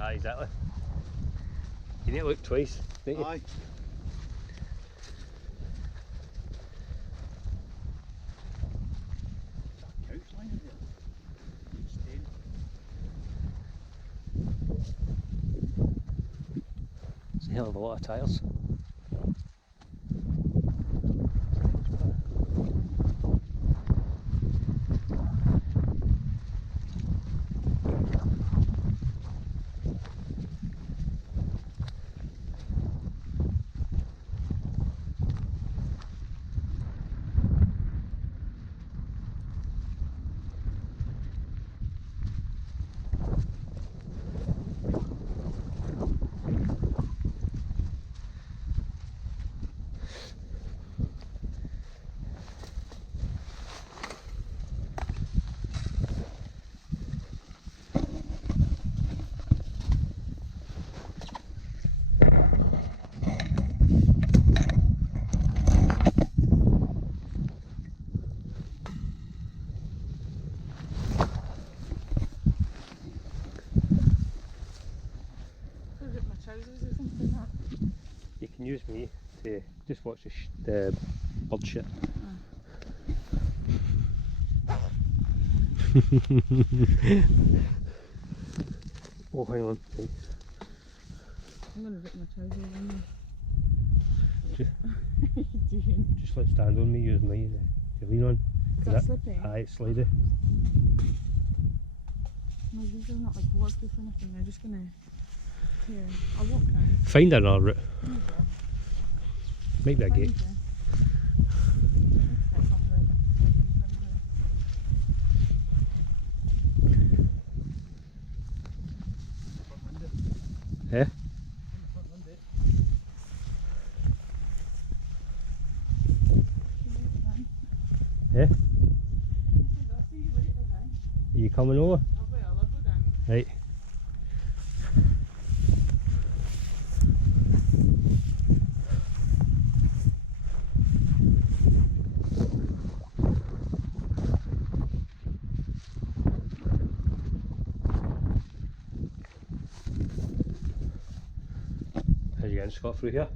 Aye, exactly. You need to look twice, don't you? Aye. Couch lying there. Stain. It's a hell of a lot of tiles. You can use me to just watch the bird shit. Oh, hang on. I'm going to rip my trousers on Just let stand on me, use my to lean on. Is that slippy? Aye, it's slidey. No, these are not like waterproof or anything, they're just going to tear. I'll walk down. Find another route. There you go. Might be a gate. Eh? Eh? Are you coming over? I'll go down. Right. Are you getting Scott through here?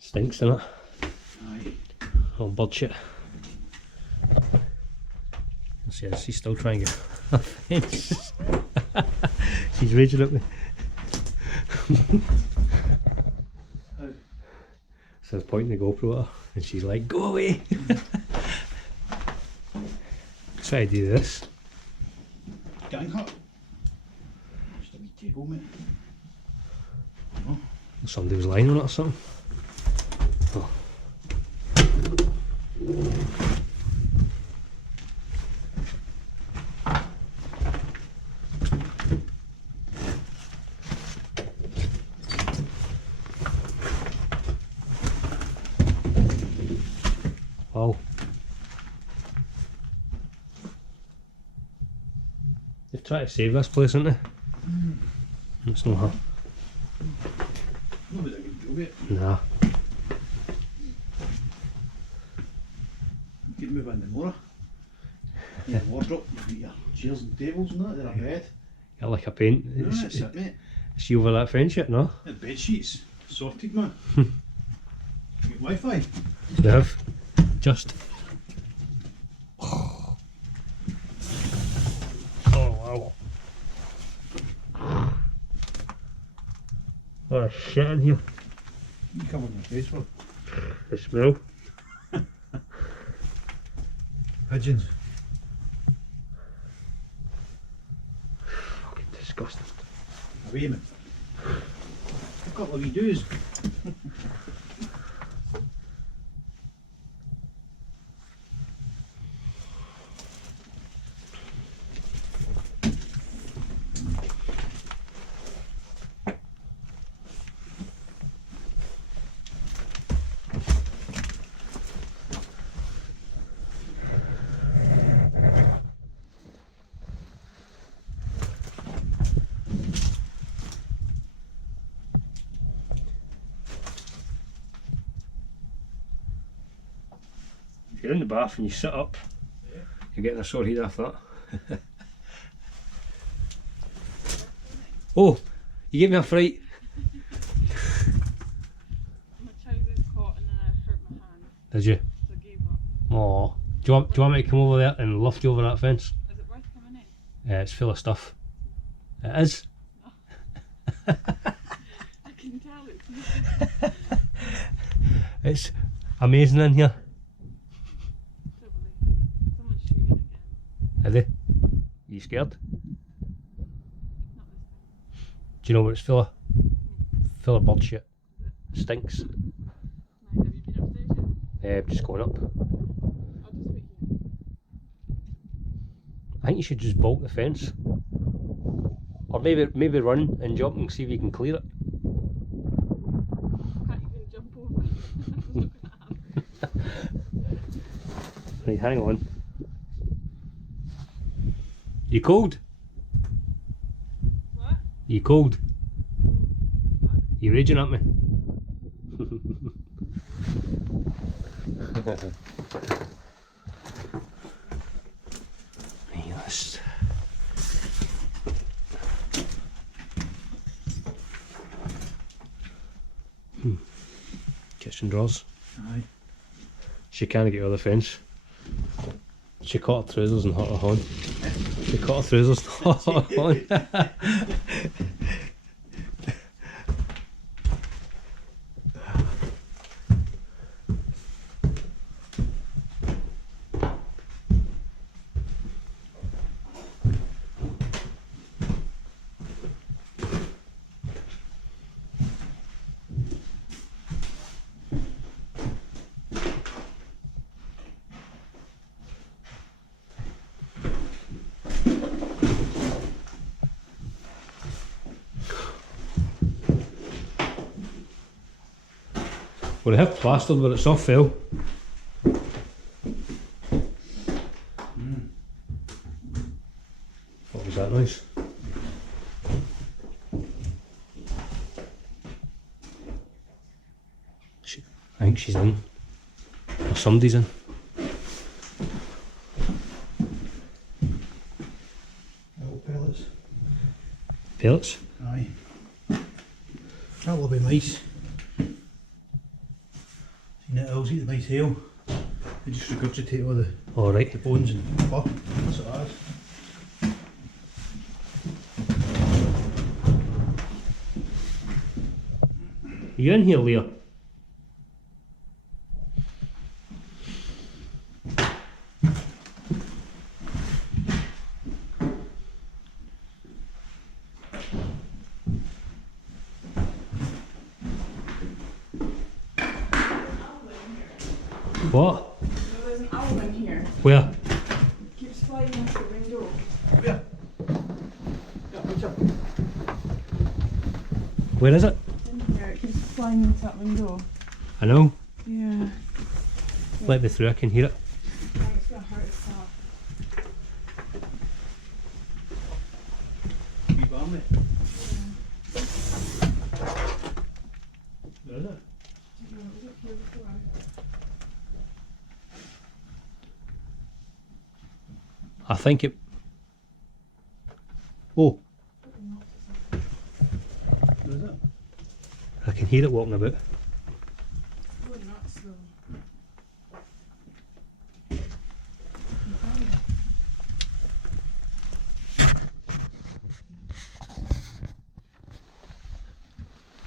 Stinks, doesn't it? Aye. Oh, bird shit. Yes, she's still trying to get a fence. She's raging at me. So I was pointing the GoPro at her and she's like, go away! Try to do this. Gang hut. Just a wee table, mate. Oh. Somebody was lying on it or something. Oh. Wow. They've tried to save this place, haven't they? It's not her. Nobody a good job yet. Nah. You can move in the Nora. Your wardrobe, you've got your chairs and tables and that, they're a bed. Got like a paint. No, that's it, mate. Is she over that fence yet? No? The bed sheets, sorted, man. You get Wi-Fi. They have. Just. Oh wow. What a shit in here. You cover my face for The smell. pigeons. Fucking disgusting. Away, man. A couple of wee doos. you're in the bath and you sit up, you're getting a sore head off that. Oh, you gave me a fright. My trousers caught and then I hurt my hand, Did you? so I gave up. Oh, do you want me to come over there and lift you over that fence? Is it worth coming in? Yeah, it's full of stuff. It is. I can tell it's not. It's amazing in here. Probably. Someone's shooting again. Are they? You scared? Not this Do you know what it's full of? Full of bird shit. Stinks. time. Right, have you been upstairs yet? Just going up. I'll just wait here. I think you should just bolt the fence. Or maybe run and jump and see if you can clear it. Can't even jump over. That's not gonna happen. Right, hang on. You cold? What? You cold? What? You raging at me? Yes. Kitchen drawers. Aye. She can't get over the fence. She caught her trousers and hurt her horn. She caught her trousers and hurt her horn. Well, they have plastered, but it's all fell. What was that noise? I think she's in. Or somebody's in. Little pellets. Pellets? Aye. That will be mice. Seen the owls eat the mice tail. They just regurgitate all the Alright. bones and fur. That's what that is. You in here, Leah? What? There's an owl in here. Where? Keeps flying into the window. Yeah. Yeah, what's up? Where is it? It's in here. It keeps flying into that window. I know. Yeah. Let me through, I can hear it. I think it's gonna hurt itself. Wee barmy. Where is it? No, it was up here before. I think it. Oh, Where is it? I can hear it walking about. Go nuts though. Did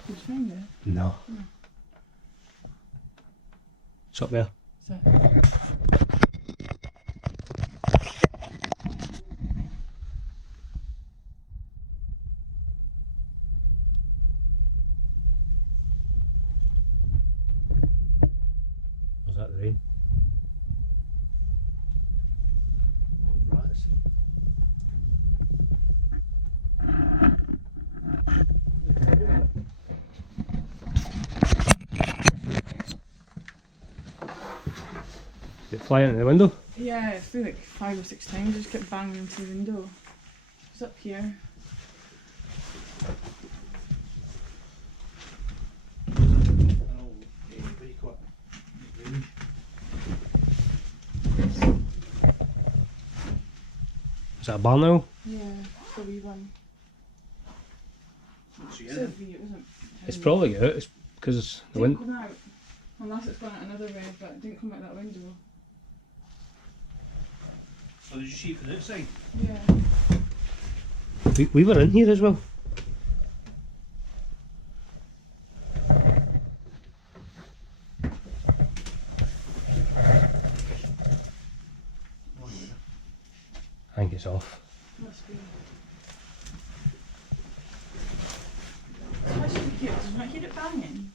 you find it? No. It's up there. So, Was that the rain? Oh, rats. Did it fly into the window? yeah, it flew like 5 or 6 times. It just kept banging into the window. It's up here. I know, what do you call it? Range. Is that a barn owl? Yeah, the wee one. Don't see It said anything. wee, it wasn't. It's probably out. It's because it's the Didn't wind. come out. Unless it's gone out another way, but it didn't come out that window. Oh, did you see it from the outside? Yeah. We were in here as well. Oh, yeah. I think it's off. Must be. Must be cute. Did you not hear it banging?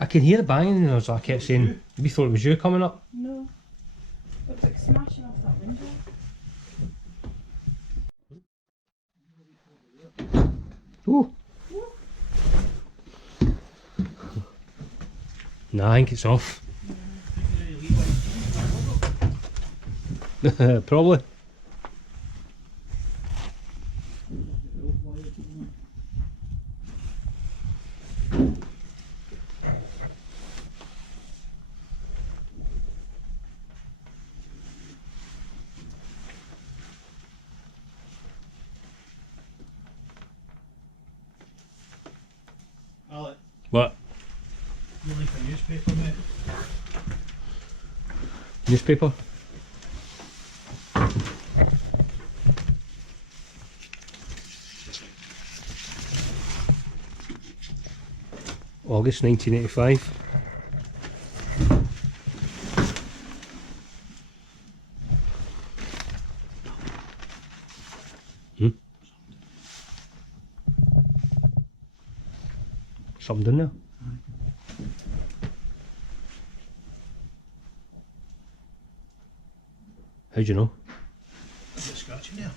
I can hear it banging, and I kept saying, we thought it was you coming up. No. It was like smashing off that window. Ooh. Nah, I think it's off. Probably. Alec, What? you like a newspaper, mate? Newspaper? August 1985. Something in there. How'd you know? There's a scratch in there.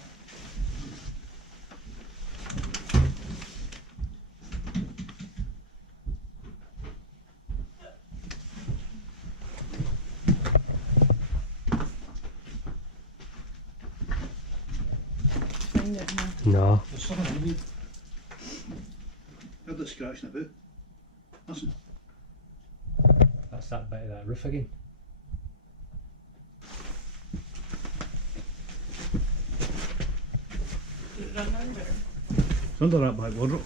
Find it now. No. There's something in there. Heard it scratching about. Listen. That's that bit of that roof again. Did it run under? It's under that back wardrobe.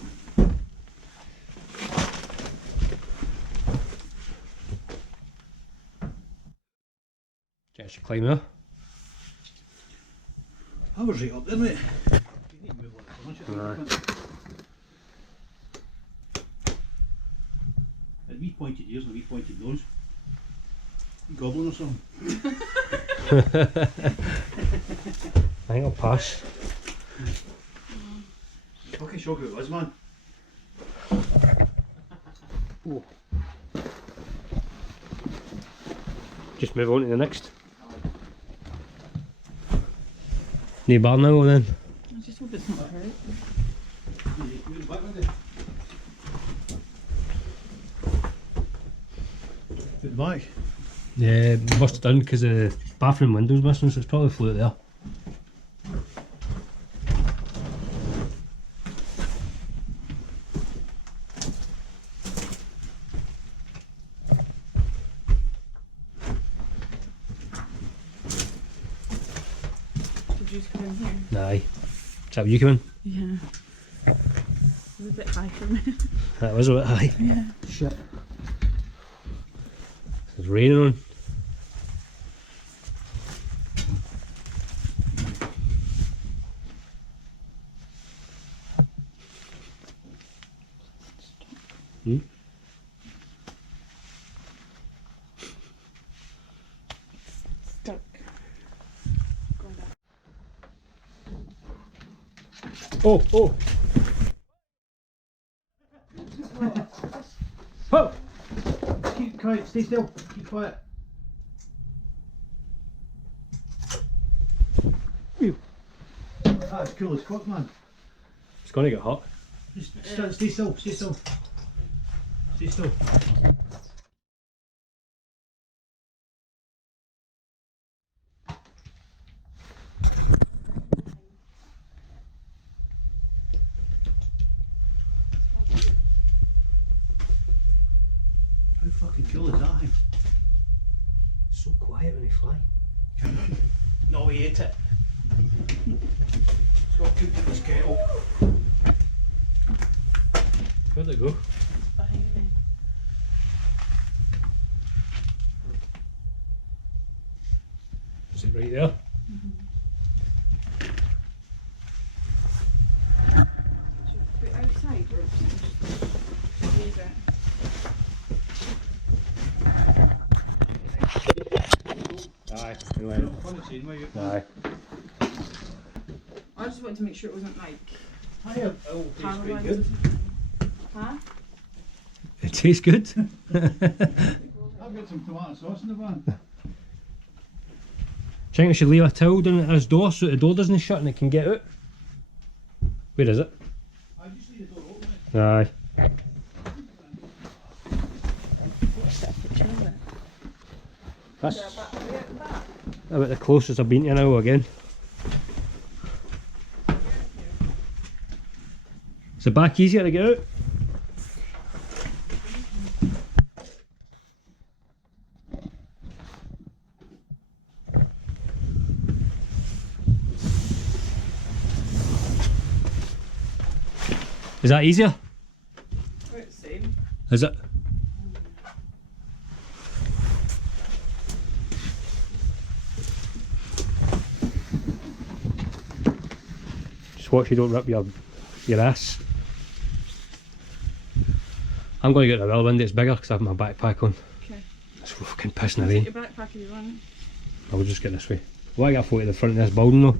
Just should climb there. I was right up there, mate. You need to move like that. Aye. Had wee pointed ears and a wee pointed nose. Goblin or something. I think I'll pass. Fucking shock it was, man. Just move on to the next. New bar now then. I just hope it's not hurt. Move it back, Wendy. Put the back. Yeah, must have done because the bathroom window's missing, so it's probably flew out there. Did you just come in here? Aye. Is that where you come in? Yeah. It was a bit high for me. That was a bit high. Yeah. Shit. It's raining on. Hmm? Stuck. Going back. Oh, oh! Oh! Keep quiet, stay still. Keep quiet. Phew. That's cool as fuck, man. It's gonna get hot. Just stay still, stay still. Stay still. How fucking cool is that thing? So quiet when they fly. No, he ate it. got cooking this kettle. Where'd it go? Behind me. Is it right there? Should we put it outside or just leave it? Aye. Funny seeing where you Aye. I just wanted to make sure it wasn't like I have all tastes quite paralysed. good. Huh? It tastes good. I've got some tomato sauce in the van. Do you think I should leave a towel down at this door so the door doesn't shut and it can get out? Where is it? I just leave the door open. Aye. What's that picture of it? That's Is there a battery at the back? about the closest I've been to now again. Is the back easier to get out? Is that easier? About the same. Is it? Just watch you don't rip your ass. I'm going to get the well window, it's bigger because I have my backpack on. Okay. It's fucking pissing the Take rain. your backpack if you want. I will just get this way. Well, I got a photo of the front of this building though.